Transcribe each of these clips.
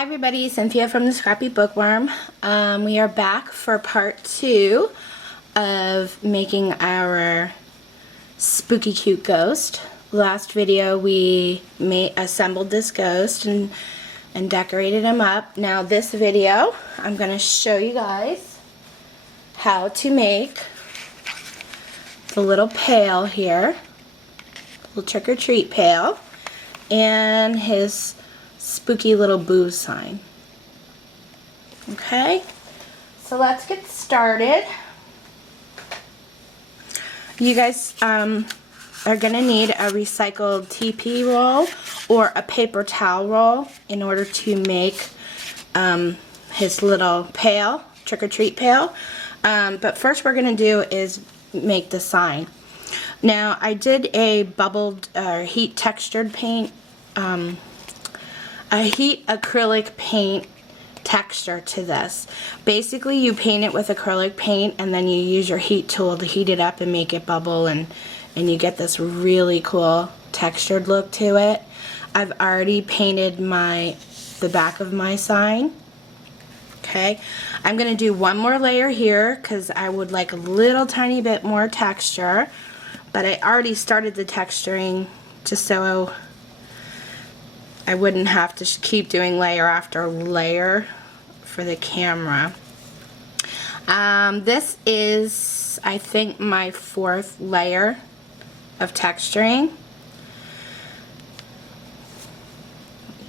Hi everybody, Cynthia from the Scrappy Bookworm. We are back for part 2 of making our spooky cute ghost. Last video we assembled this ghost and decorated him up. Now this video I'm going to show you guys how to make the little pail here, little trick-or-treat pail, and his spooky little boo sign. Okay, so let's get started. You guys are gonna need a recycled TP roll or a paper towel roll in order to make his little pail, trick-or-treat pail. But first we're gonna do is make the sign. Now I did a bubbled heat textured paint, a heat acrylic paint texture to this. Basically you paint it with acrylic paint and then you use your heat tool to heat it up and make it bubble, and you get this really cool textured look to it. I've already painted the back of my sign. Okay, I'm going to do one more layer here because I would like a little tiny bit more texture, but I already started the texturing just so I wouldn't have to keep doing layer after layer for the camera. This is, I think, my 4th layer of texturing.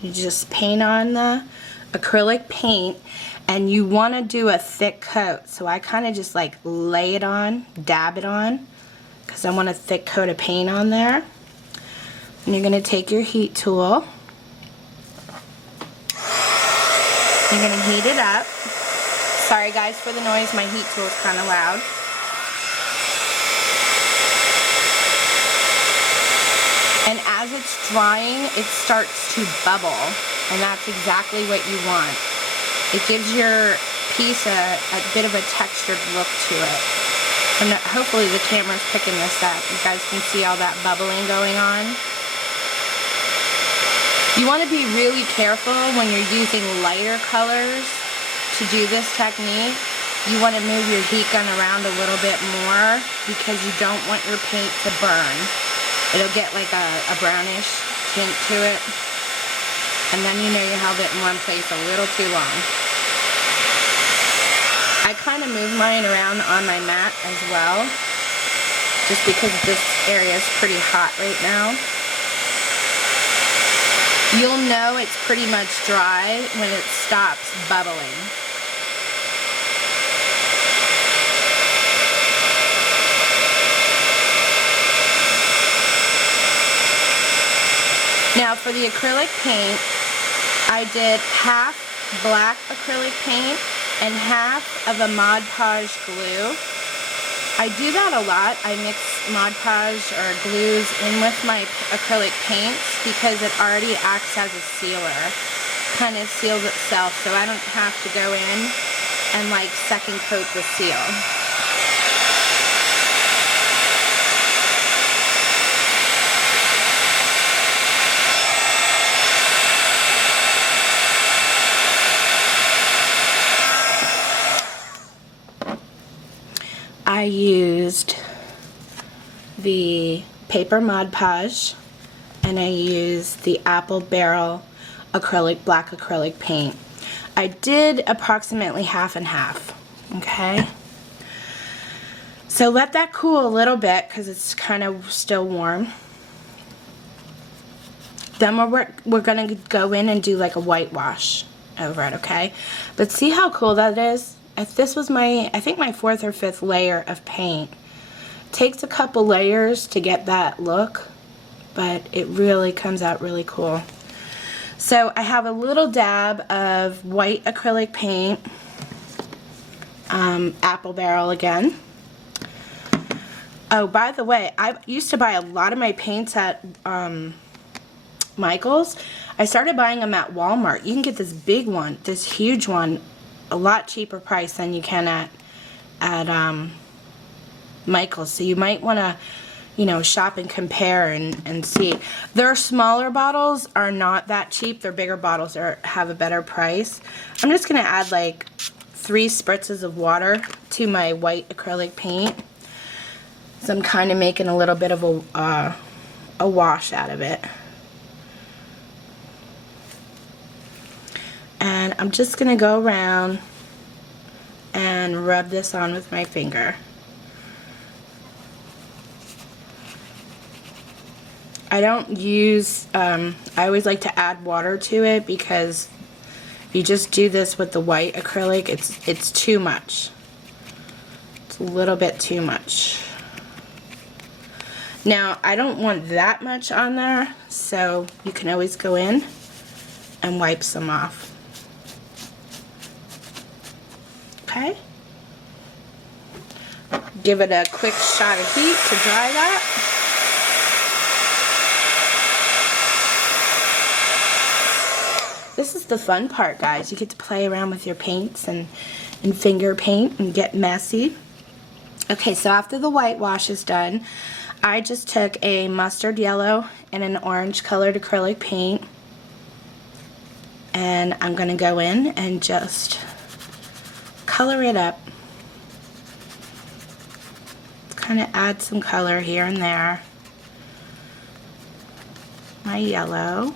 You just paint on the acrylic paint, and you want to do a thick coat. So I kind of just like lay it on, dab it on, because I want a thick coat of paint on there. And you're going to take your heat tool. You're going to heat it up. Sorry guys for the noise, my heat tool is kind of loud. And as it's drying, it starts to bubble, and that's exactly what you want. It gives your piece a bit of a textured look to it. And hopefully the camera's picking this up. You guys can see all that bubbling going on. You want to be really careful when you're using lighter colors to do this technique. You want to move your heat gun around a little bit more because you don't want your paint to burn. It'll get like a brownish tint to it, and then you know you held it in one place a little too long. I kind of move mine around on my mat as well, just because this area is pretty hot right now. You'll know it's pretty much dry when it stops bubbling. Now for the acrylic paint, I did half black acrylic paint and half of a Mod Podge glue. I do that a lot. I mix Mod Podge or glues in with my acrylic paints because it already acts as a sealer. Kind of seals itself, so I don't have to go in and like second coat the seal. I used the paper Mod Podge and I used the Apple Barrel acrylic, black acrylic paint. I did approximately half and half, okay? So let that cool a little bit because it's kind of still warm. Then we're going to go in and do like a whitewash over it, okay? But see how cool that is? This was I think my 4th or 5th layer of paint. It takes a couple layers to get that look, but it really comes out really cool. So I have a little dab of white acrylic paint, Apple Barrel again. Oh, by the way, I used to buy a lot of my paints at Michael's. I started buying them at Walmart. You can get this big one, this huge one, a lot cheaper price than you can at Michael's. So you might want to you know, shop and compare and see. Their smaller bottles are not that cheap. Their bigger bottles have a better price. I'm just going to add like 3 spritzes of water to my white acrylic paint. So I'm kind of making a little bit of a wash out of it. And I'm just going to go around and rub this on with my finger. I don't use, I always like to add water to it because if you just do this with the white acrylic, it's too much. It's a little bit too much. Now, I don't want that much on there, so you can always go in and wipe some off. Okay? Give it a quick shot of heat to dry that. This is the fun part, guys. You get to play around with your paints and finger paint and get messy. Okay, so after the whitewash is done, I just took a mustard yellow and an orange colored acrylic paint, and I'm going to go in and just color it up. Kind of add some color here and there. My yellow.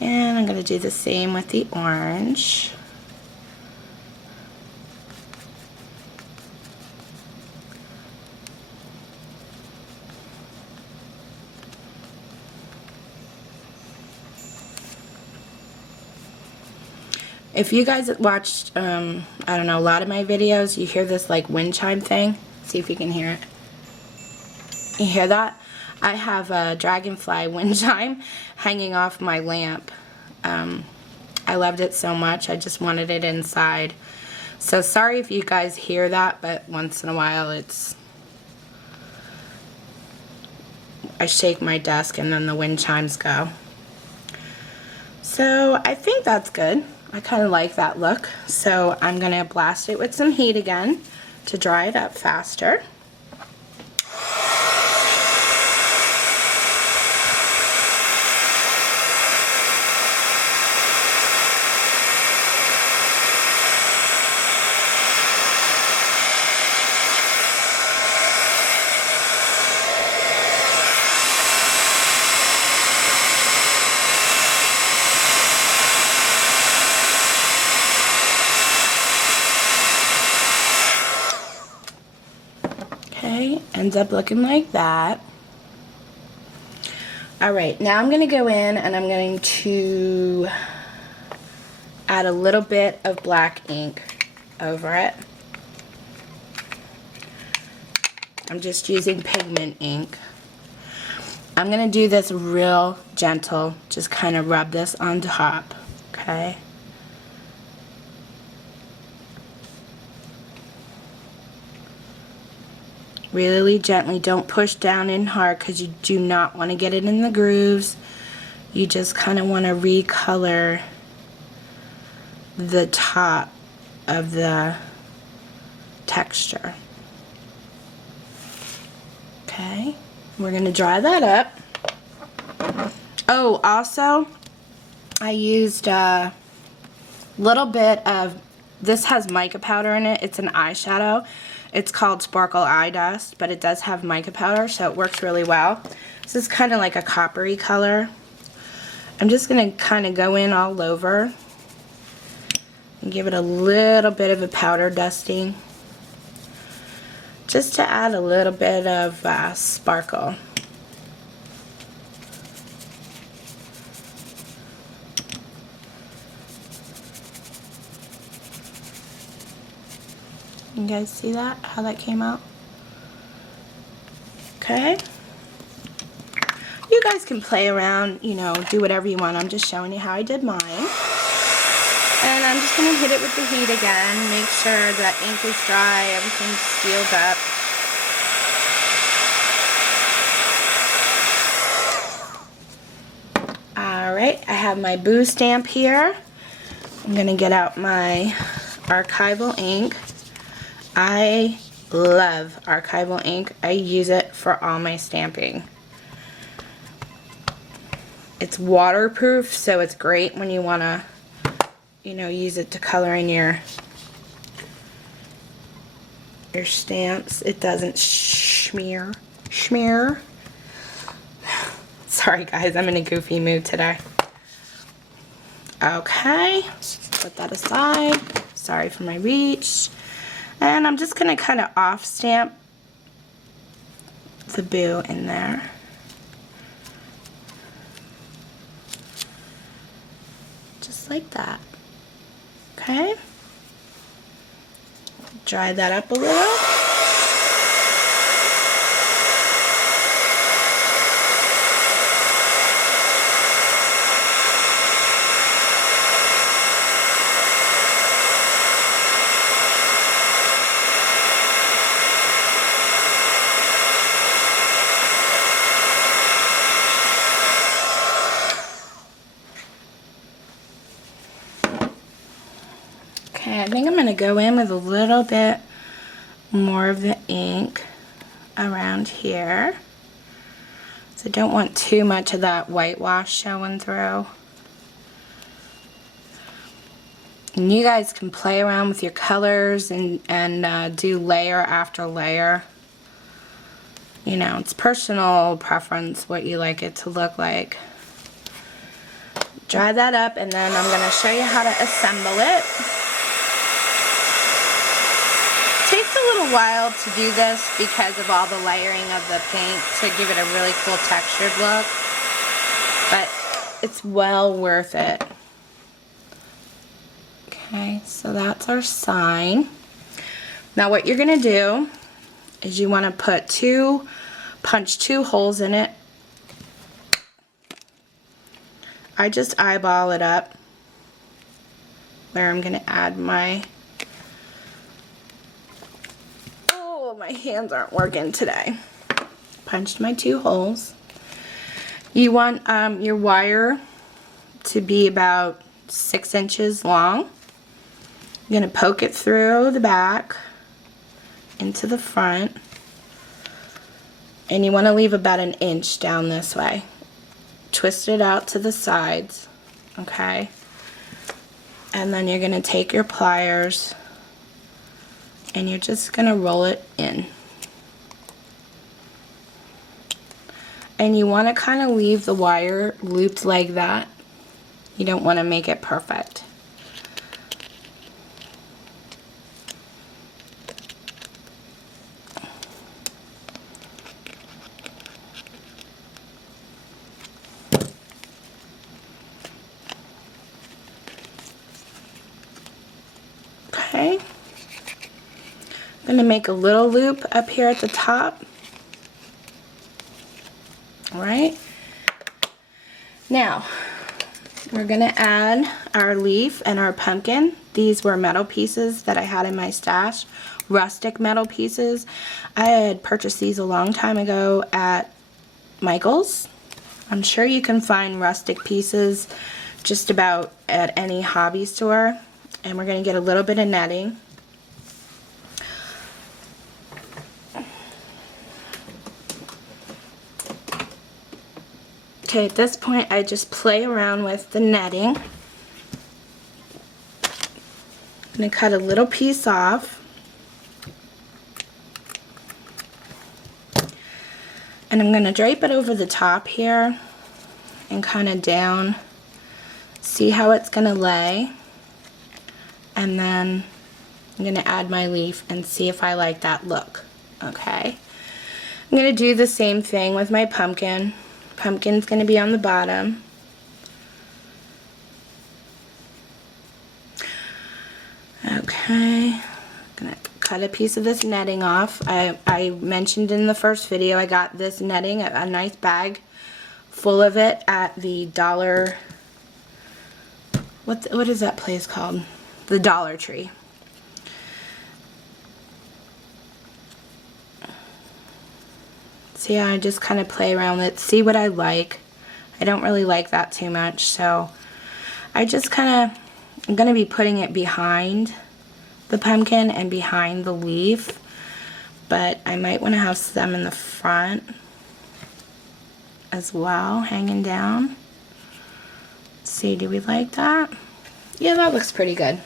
And I'm going to do the same with the orange. If you guys watched, I don't know, a lot of my videos, you hear this like wind chime thing. See if you can hear it. You hear that? I have a dragonfly wind chime hanging off my lamp. I loved it so much, I just wanted it inside. So sorry if you guys hear that, but once in a while I shake my desk and then the wind chimes go. So I think that's good. I kind of like that look. So I'm going to blast it with some heat again to dry it up faster. Okay, ends up looking like that. Alright, now I'm going to go in and I'm going to add a little bit of black ink over it. I'm just using pigment ink. I'm going to do this real gentle, just kind of rub this on top, okay? Really gently, don't push down in hard because you do not want to get it in the grooves. You just kind of want to recolor the top of the texture. Okay, we're going to dry that up. Oh, also, I used a little bit of, this has mica powder in it. It's an eyeshadow. It's called Sparkle Eye Dust, but it does have mica powder, so it works really well. This is kind of like a coppery color. I'm just going to kind of go in all over and give it a little bit of a powder dusting, just to add a little bit of sparkle. You guys see that? How that came out? Okay. You guys can play around, you know, do whatever you want. I'm just showing you how I did mine. And I'm just going to hit it with the heat again. Make sure that ink is dry, everything's sealed up. Alright, I have my Boo stamp here. I'm going to get out my archival ink. I love archival ink. I use it for all my stamping. It's waterproof, so it's great when you want to, you know, use it to color in your stamps. It doesn't smear. Sorry guys, I'm in a goofy mood today. Okay, put that aside. Sorry for my reach. And I'm just gonna kind of off stamp the boo in there. Just like that. Okay. Dry that up a little. Okay, I think I'm going to go in with a little bit more of the ink around here. So I don't want too much of that whitewash showing through. And you guys can play around with your colors and do layer after layer. You know, it's personal preference what you like it to look like. Dry that up, and then I'm going to show you how to assemble it. Takes a little while to do this because of all the layering of the paint to give it a really cool textured look, but it's well worth it. Okay, so that's our sign. Now what you're gonna do is you want to punch two holes in it. I just eyeball it up where I'm gonna add my my hands aren't working today. Punched my two holes. You want your wire to be about 6 inches long. You're going to poke it through the back into the front, and you want to leave about 1 inch down this way. Twist it out to the sides, okay? And then you're going to take your pliers and you're just going to roll it in. And you want to kind of leave the wire looped like that. You don't want to make it perfect. Okay. I'm going to make a little loop up here at the top. Alright. Now, we're going to add our leaf and our pumpkin. These were metal pieces that I had in my stash. Rustic metal pieces. I had purchased these a long time ago at Michael's. I'm sure you can find rustic pieces just about at any hobby store. And we're going to get a little bit of netting. Okay, at this point I just play around with the netting. I'm going to cut a little piece off. And I'm going to drape it over the top here and kind of down. See how it's going to lay. And then I'm going to add my leaf and see if I like that look. Okay. I'm going to do the same thing with my pumpkin. Pumpkin's going to be on the bottom. Okay. I'm going to cut a piece of this netting off. I mentioned in the first video I got this netting, a nice bag full of it at the Dollar... What is that place called? The Dollar Tree. See, I just kind of play around with it, see what I like. I don't really like that too much, so I just kind of, I'm going to be putting it behind the pumpkin and behind the leaf. but I might want to have some in the front as well, hanging down. Let's see, do we like that? Yeah, that looks pretty good.